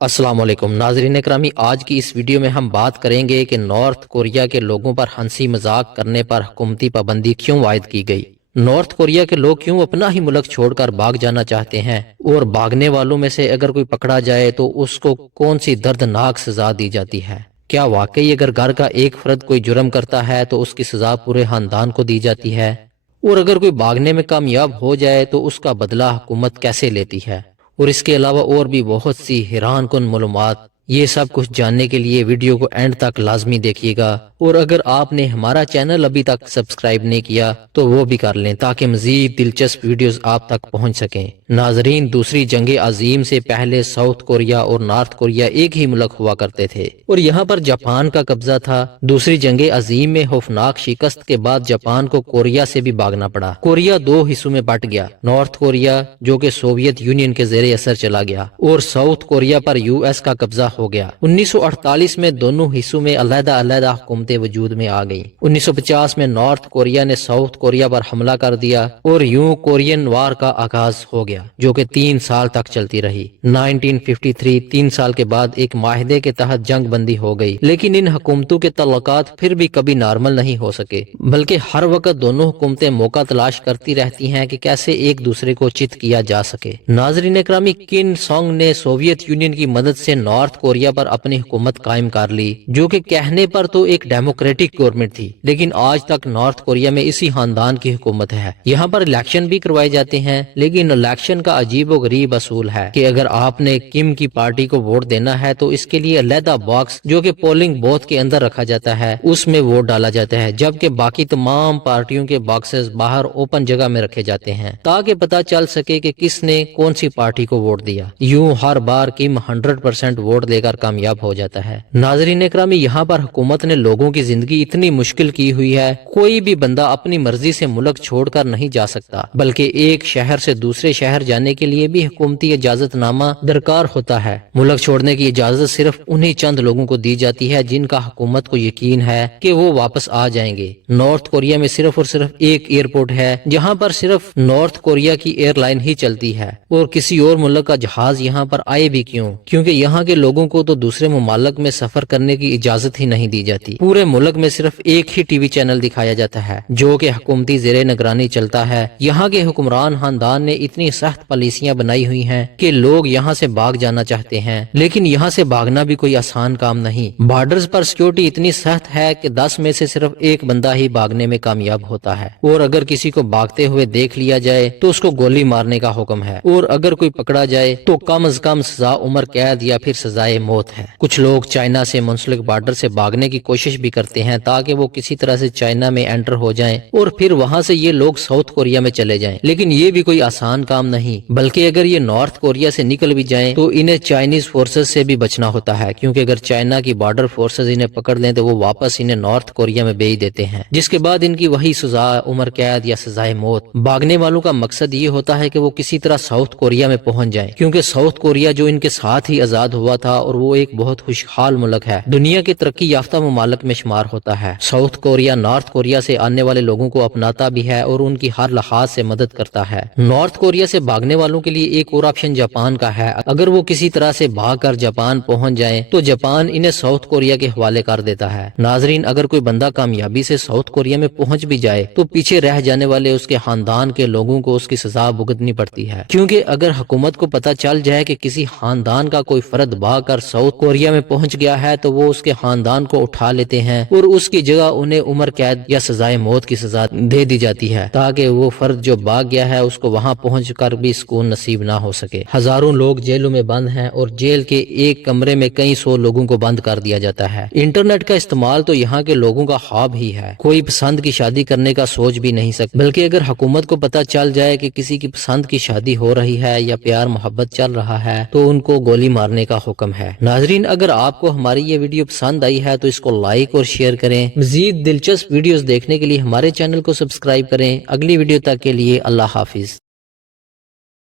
السلام علیکم ناظرین اکرامی، آج کی اس ویڈیو میں ہم بات کریں گے کہ نارتھ کوریا کے لوگوں پر ہنسی مذاق کرنے پر حکومتی پابندی کیوں عائد کی گئی۔ نارتھ کوریا کے لوگ کیوں اپنا ہی ملک چھوڑ کر بھاگ جانا چاہتے ہیں، اور بھاگنے والوں میں سے اگر کوئی پکڑا جائے تو اس کو کون سی دردناک سزا دی جاتی ہے۔ کیا واقعی اگر گھر کا ایک فرد کوئی جرم کرتا ہے تو اس کی سزا پورے خاندان کو دی جاتی ہے، اور اگر کوئی بھاگنے میں کامیاب ہو جائے تو اس کا بدلہ حکومت کیسے لیتی ہے، اور اس کے علاوہ اور بھی بہت سی حیران کن معلومات۔ یہ سب کچھ جاننے کے لیے ویڈیو کو اینڈ تک لازمی دیکھیے گا، اور اگر آپ نے ہمارا چینل ابھی تک سبسکرائب نہیں کیا تو وہ بھی کر لیں تاکہ مزید دلچسپ ویڈیوز آپ تک پہنچ سکیں۔ ناظرین، دوسری جنگ عظیم سے پہلے ساؤتھ کوریا اور نارتھ کوریا ایک ہی ملک ہوا کرتے تھے، اور یہاں پر جاپان کا قبضہ تھا۔ دوسری جنگ عظیم میں خوفناک شکست کے بعد جاپان کو کوریا سے بھی بھاگنا پڑا۔ کوریا دو حصوں میں بٹ گیا، نارتھ کوریا جو کہ سوویت یونین کے زیر اثر چلا گیا، اور ساؤتھ کوریا پر یو ایس کا قبضہ ہو گیا۔ 1948 میں دونوں حصوں میں علیحدہ علیحدہ حکومتیں وجود میں آ گئیں۔ 1950 میں نارتھ کوریا نے ساؤتھ کوریا پر حملہ کر دیا اور یوں کورین وار کا آغاز ہو گیا، جو کہ 3 سال تک چلتی رہی۔ 1953 3 سال کے بعد ایک معاہدے کے تحت جنگ بندی ہو گئی، لیکن ان حکومتوں کے تعلقات پھر بھی کبھی نارمل نہیں ہو سکے، بلکہ ہر وقت دونوں حکومتیں موقع تلاش کرتی رہتی ہیں کہ کیسے ایک دوسرے کو چت کیا جا سکے۔ ناظرین اکرامی، کم سونگ نے سوویت یونین کی مدد سے نارتھ کوریا پر اپنی حکومت قائم کر لی، جو کہ کہنے پر تو ایک ڈیموکریٹک گورنمنٹ تھی، لیکن آج تک نارتھ کوریا میں اسی خاندان کی حکومت ہے۔ یہاں پر الیکشن بھی کروائے جاتے ہیں، لیکن الیکشن کا عجیب و غریب اصول ہے کہ اگر آپ نے کم کی پارٹی کو ووٹ دینا ہے تو اس کے لیے علیحدہ باکس جو کہ پولنگ بوتھ کے اندر رکھا جاتا ہے، اس میں ووٹ ڈالا جاتا ہے، جبکہ باقی تمام پارٹیوں کے باکسز باہر اوپن جگہ میں رکھے جاتے ہیں تاکہ پتہ چل سکے کہ کس نے کون سی پارٹی کو ووٹ دیا۔ یوں ہر بار کم 100% ووٹ دے کر کامیاب ہو جاتا ہے۔ ناظرین اکرامی، یہاں پر حکومت نے لوگوں کی زندگی اتنی مشکل کی ہوئی ہے، کوئی بھی بندہ اپنی مرضی سے ملک چھوڑ کر نہیں جا سکتا، بلکہ ایک شہر سے دوسرے شہر جانے کے لیے بھی حکومتی اجازت نامہ درکار ہوتا ہے۔ ملک چھوڑنے کی اجازت صرف انہی چند لوگوں کو دی جاتی ہے جن کا حکومت کو یقین ہے کہ وہ واپس آ جائیں گے۔ نارتھ کوریا میں صرف اور صرف ایک ایئرپورٹ ہے جہاں پر صرف نارتھ کوریا کی ایئر لائن ہی چلتی ہے، اور کسی اور ملک کا جہاز یہاں پر آئے بھی کیوں، کیونکہ یہاں کے لوگوں کو تو دوسرے ممالک میں سفر کرنے کی اجازت ہی نہیں دی جاتی۔ پورے ملک میں صرف ایک ہی ٹی وی چینل دکھایا جاتا ہے جو کہ حکومتی زیر نگرانی چلتا ہے۔ یہاں کے حکمران خاندان نے اتنی سخت پالیسیاں بنائی ہوئی ہیں کہ لوگ یہاں سے بھاگ جانا چاہتے ہیں، لیکن یہاں سے بھاگنا بھی کوئی آسان کام نہیں۔ بارڈرز پر سیکیورٹی اتنی سخت ہے کہ 10 میں سے صرف ایک بندہ ہی بھاگنے میں کامیاب ہوتا ہے، اور اگر کسی کو بھاگتے ہوئے دیکھ لیا جائے تو اس کو گولی مارنے کا حکم ہے، اور اگر کوئی پکڑا جائے تو کم از کم سزا عمر قید یا پھر سزائے موت ہے۔ کچھ لوگ چائنا سے منسلک بارڈر سے بھاگنے کی کوشش بھی کرتے ہیں تاکہ وہ کسی طرح سے چائنا میں انٹر ہو جائیں اور پھر وہاں سے یہ لوگ ساؤتھ کوریا میں چلے جائیں، لیکن یہ بھی کوئی آسان کام نہیں، بلکہ اگر یہ نارتھ کوریا سے نکل بھی جائیں تو انہیں چائنیز فورسز سے بھی بچنا ہوتا ہے، کیونکہ اگر چائنا کی بارڈر فورسز انہیں پکڑ لیں تو وہ واپس انہیں نارتھ کوریا میں بھیج دیتے ہیں، جس کے بعد ان کی وہی سزا عمر قید یا سزائے موت۔ بھاگنے والوں کا مقصد یہ ہوتا ہے کہ وہ کسی طرح ساؤتھ کوریا میں پہنچ جائیں، کیونکہ ساؤتھ کوریا جو ان کے ساتھ ہی آزاد ہوا تھا اور وہ ایک بہت خوشحال ملک ہے، دنیا کے ترقی یافتہ ممالک میں شمار ہوتا ہے۔ ساؤتھ کوریا نارتھ کوریا سے آنے والے لوگوں کو اپناتا بھی ہے اور ان کی ہر لحاظ سے مدد کرتا ہے۔ نارتھ کوریا سے بھاگنے والوں کے لیے ایک اور آپشن جاپان کا ہے، اگر وہ کسی طرح سے بھاگ کر جاپان پہنچ جائیں تو جاپان انہیں ساؤتھ کوریا کے حوالے کر دیتا ہے۔ ناظرین، اگر کوئی بندہ کامیابی سے ساؤتھ کوریا میں پہنچ بھی جائے تو پیچھے رہ جانے والے اس کے خاندان کے لوگوں کو اس کی سزا بھگتنی پڑتی ہے، کیونکہ اگر حکومت کو پتہ چل جائے کہ کسی خاندان کا کوئی فرد بھاگ کر ساؤتھ کوریا میں پہنچ گیا ہے تو وہ اس کے خاندان کو اٹھا لیتے ہیں اور اس کی جگہ انہیں عمر قید یا سزائے موت کی سزا دے دی جاتی ہے، تاکہ وہ فرد جو بھاگ گیا ہے اس کو وہاں پہنچ کر بھی سکون نصیب نہ ہو سکے۔ ہزاروں لوگ جیلوں میں بند ہیں اور جیل کے ایک کمرے میں کئی سو لوگوں کو بند کر دیا جاتا ہے۔ انٹرنیٹ کا استعمال تو یہاں کے لوگوں کا خواب ہی ہے، کوئی پسند کی شادی کرنے کا سوچ بھی نہیں سکتا، بلکہ اگر حکومت کو پتہ چل جائے کہ کسی کی پسند کی شادی ہو رہی ہے یا پیار محبت چل رہا ہے تو ان کو گولی مارنے کا حکم ہے۔ ناظرین، اگر آپ کو ہماری یہ ویڈیو پسند آئی ہے تو اس کو لائک اور شیئر کریں۔ مزید دلچسپ ویڈیوز دیکھنے کے لیے ہمارے چینل کو سبسکرائب کریں۔ اگلی ویڈیو تک کے لیے اللہ حافظ۔